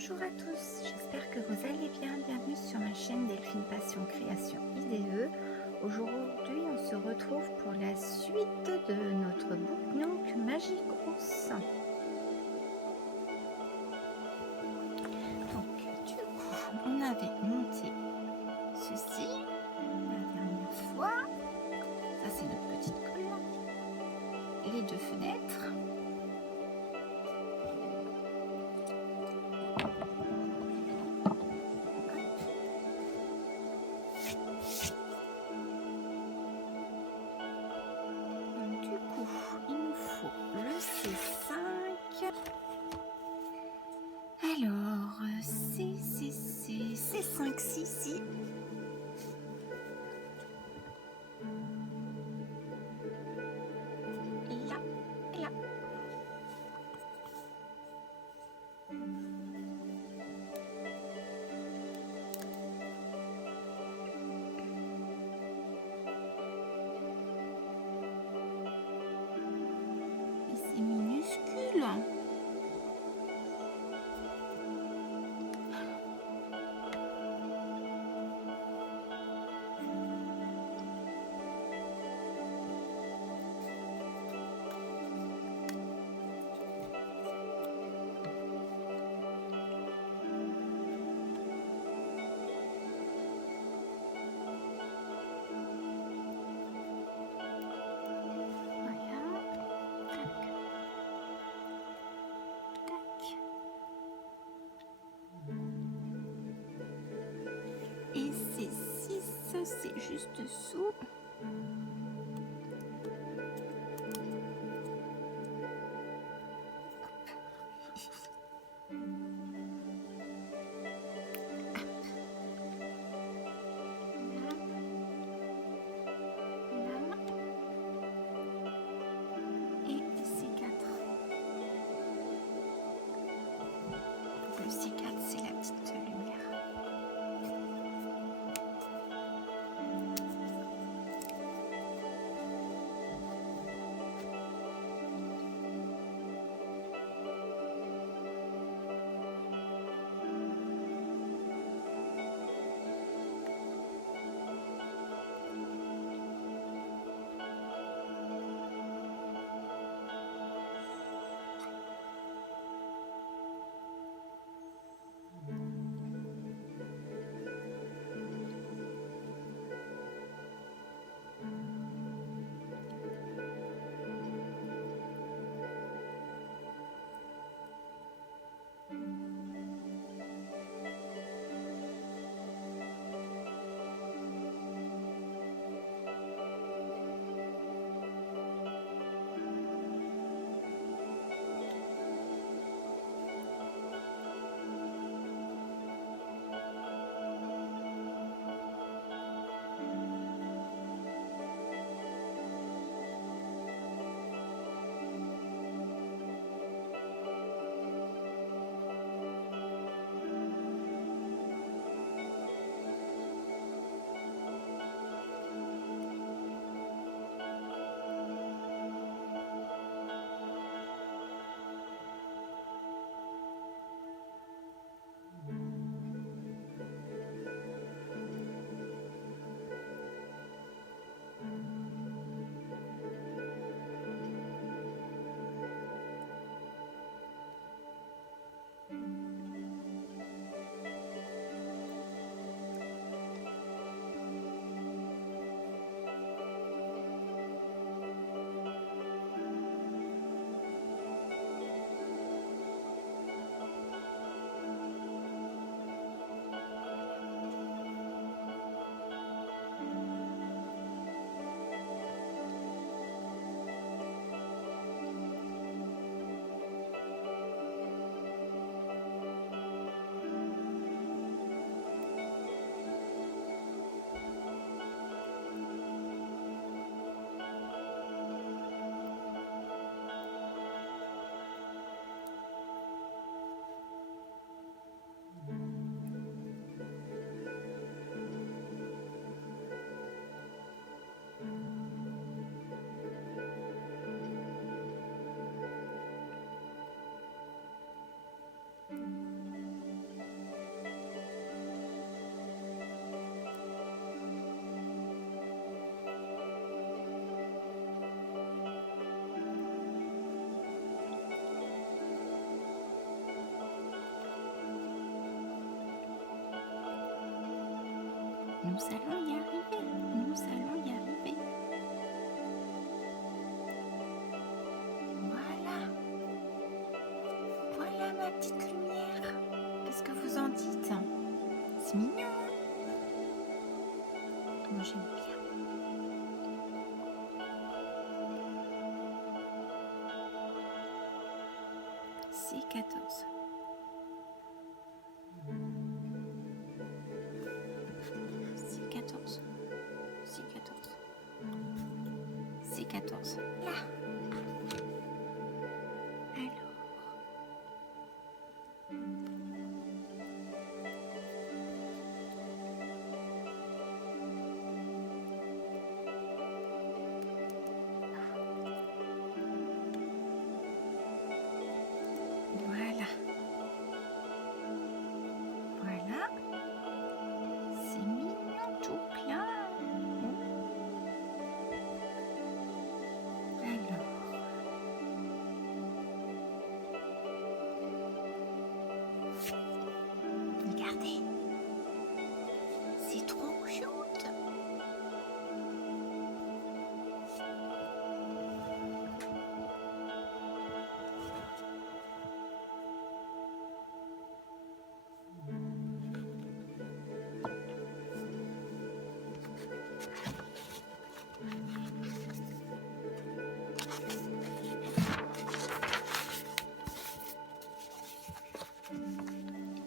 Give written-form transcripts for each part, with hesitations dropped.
Bonjour à tous, j'espère que vous allez bien. Bienvenue sur ma chaîne Delphine Passion Création IDE. Aujourd'hui, on se retrouve pour la suite de notre book Nook Magic House. Donc, du coup, on avait monté ceci la dernière fois. Ça, c'est notre petite colle. Les deux fenêtres. Alors, C5, C6. Là, là. Et c'est minuscule. Et c'est 6, c'est juste dessous. Le C4, c'est la petite lumière. Nous allons y arriver. Nous allons y arriver. Voilà. Voilà ma petite lumière. Qu'est-ce que vous en dites? C'est mignon, hein? Moi j'aime bien. C'est 14. C'est 14. C'est 14. C'est 14. Là. Alors. Voilà. Voilà. C'est mignon tout plein. Alors. Regardez. C'est trop cute.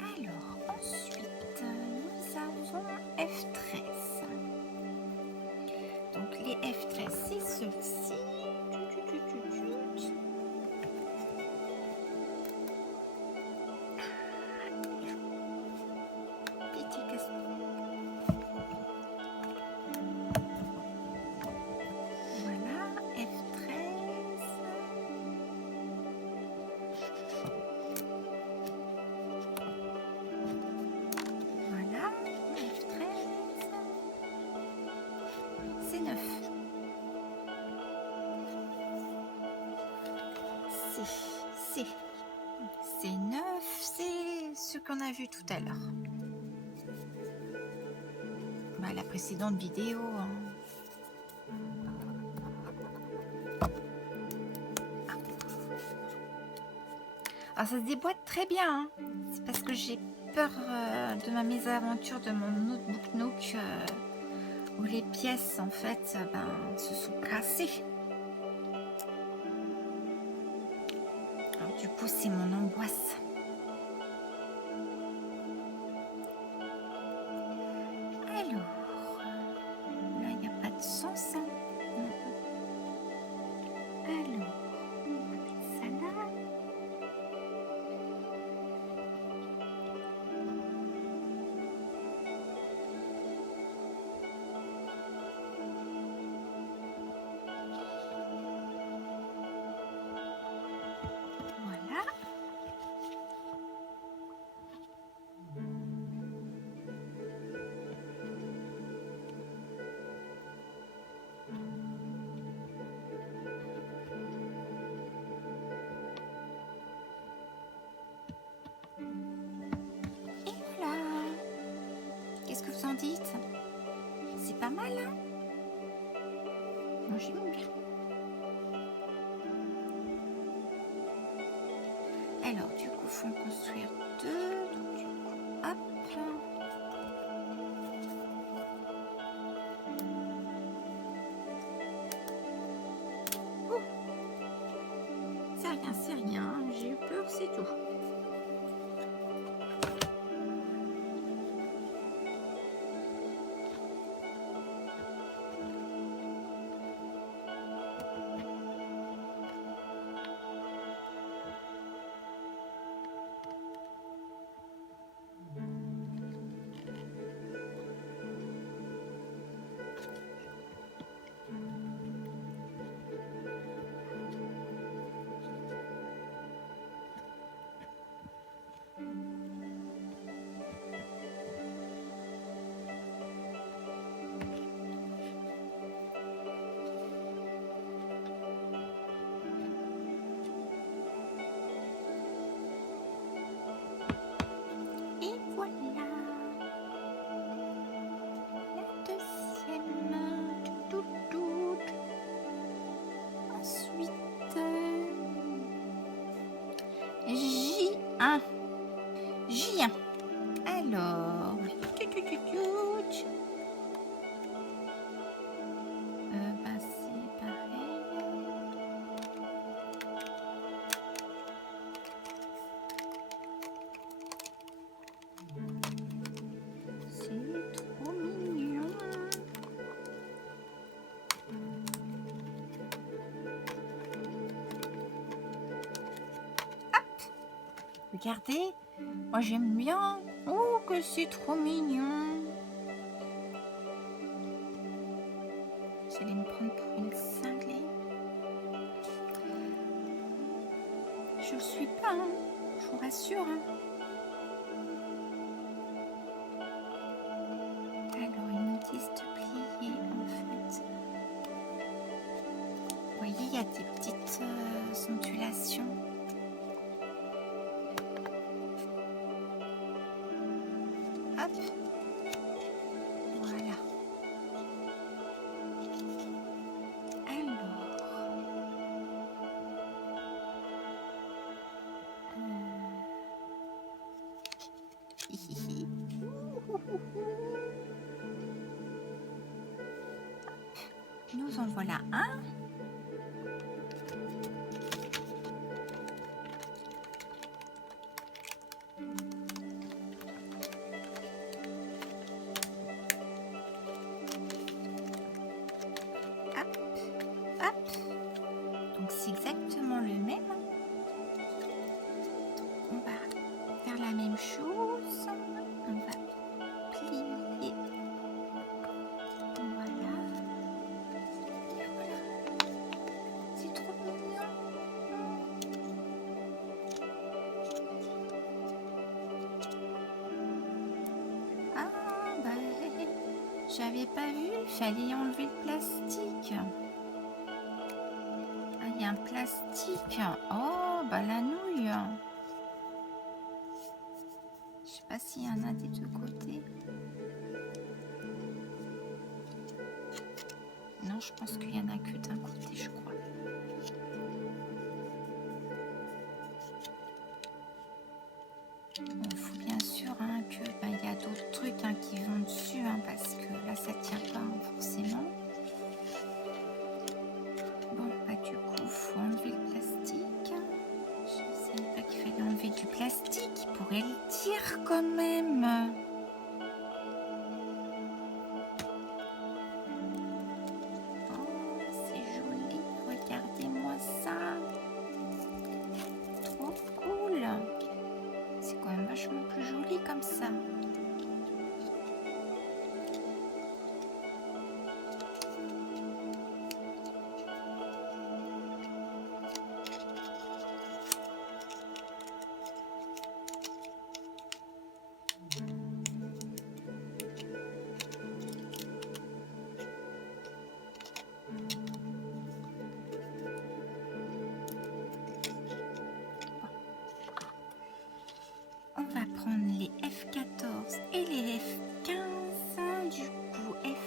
Alors, ensuite, nous avons F13. Donc, les F13, c'est ceux-ci. Petit casse. Voilà, F13. Voilà, F13. C'est 9. C'est 9, c'est ce qu'on a vu tout à l'heure. Bah, la précédente vidéo. Hein. Alors ça se déboîte très bien. Hein. C'est parce que j'ai peur de ma mésaventure de mon notebook Nook où les pièces en fait se sont cassées. Alors du coup c'est mon angoisse. Alors là il n'y a pas de sens. Hein. Alors on va mettre ça là. Voilà. Et voilà. Qu'est-ce que vous en dites? C'est pas mal, hein? Moi j'aime bien. Alors du coup, il faut en construire 2. Donc du coup, hop. Oh, c'est rien. J'ai eu peur, c'est tout. Regardez, moi j'aime bien. Oh, que c'est trop mignon. Vous allez me prendre pour une cinglée. Je le suis pas, hein, je vous rassure. Hein. Alors, ils nous disent de plier en fait. Vous voyez, il y a des petites ondulations. Hop. Voilà. Alors. Nous en voilà un. Hop, hop. Donc c'est exactement le même. Donc on va faire la même chose. On va plier. Voilà. Et voilà. C'est trop mignon. Ah bah j'avais pas vu, il fallait enlever le plastique. Ah, il y a un plastique. Oh bah la nouille. Je sais pas s'il y en a des deux côtés. Non, je pense qu'il y en a que d'un côté, je crois. Il faut bien sûr hein, que il y a d'autres trucs hein, qui vont dessus hein, parce que là ça tient pas hein, forcément. Bon bah du coup faut enlever le plastique. Je ne savais pas qu'il fallait enlever du plastique, il pourrait le dire quand même. Oh c'est joli, regardez-moi ça. Trop cool. C'est quand même vachement plus joli comme ça. On va prendre les F14 et les F15. Du coup, F14,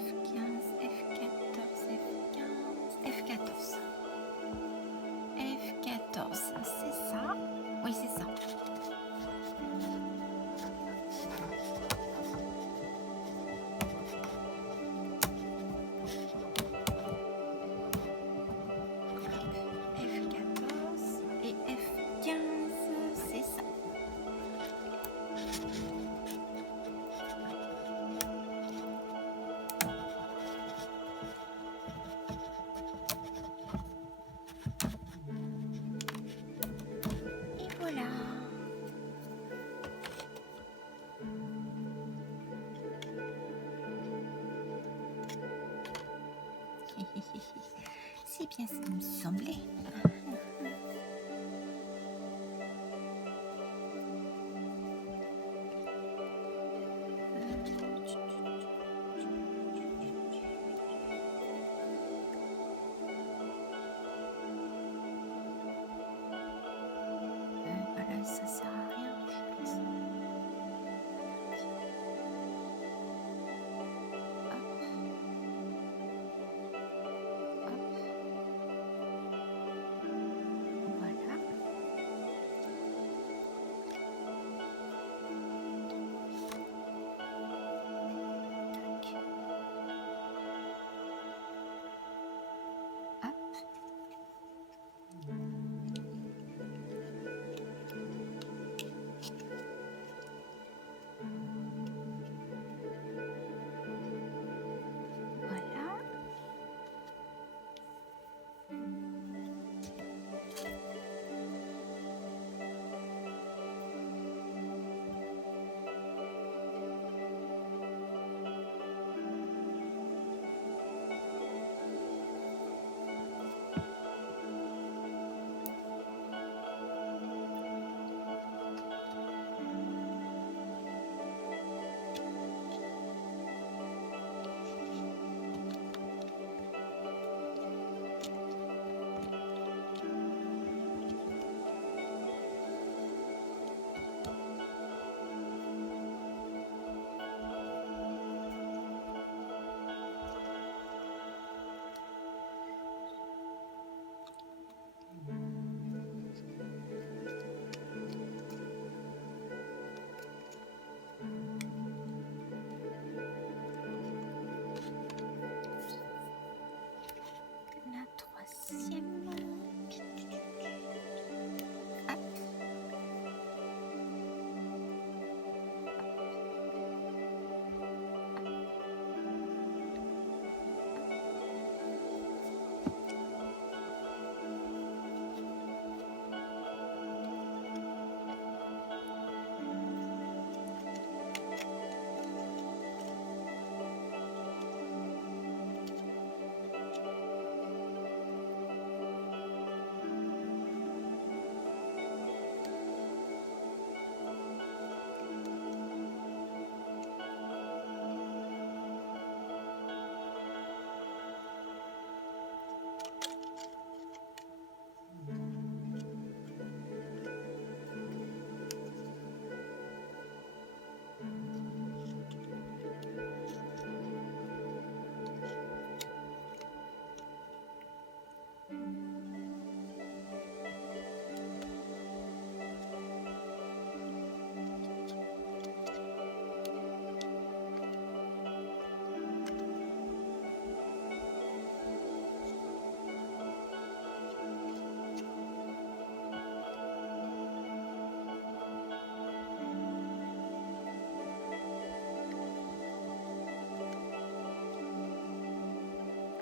F15, F14. F14, c'est ça? Oui, c'est ça. Voilà. C'est bien ce qui me semblait. Voilà, ça sert à rien, je pense.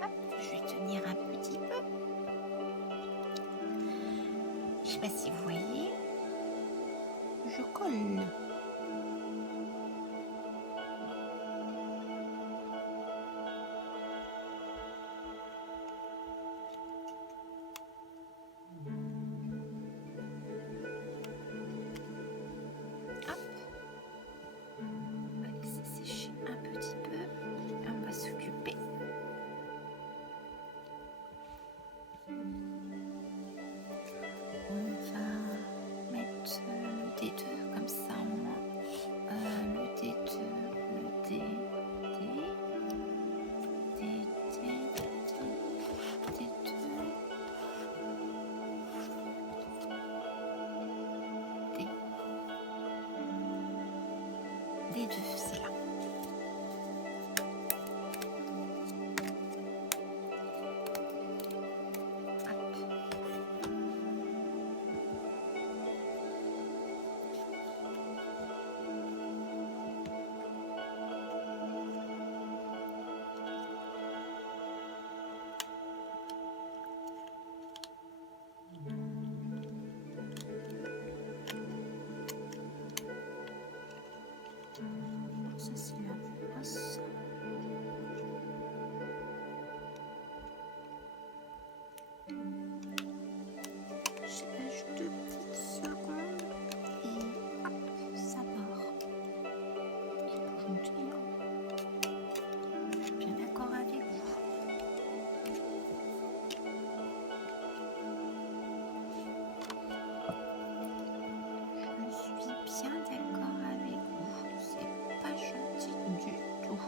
Hop, je vais tenir un petit peu. Je sais pas si vous voyez, je colle. Hop, on va laisser sécher un petit peu et on va s'occuper. On va mettre le D2 comme ça au moins. Le D2, le D, D, D, D, D, D2. D2, c'est là. Ça c'est la brosse. Je lâche 2 petites secondes et hop, ça part. C'est pour gentil, hein. Je suis bien d'accord avec vous. Je suis bien d'accord avec vous. C'est pas gentil du tout.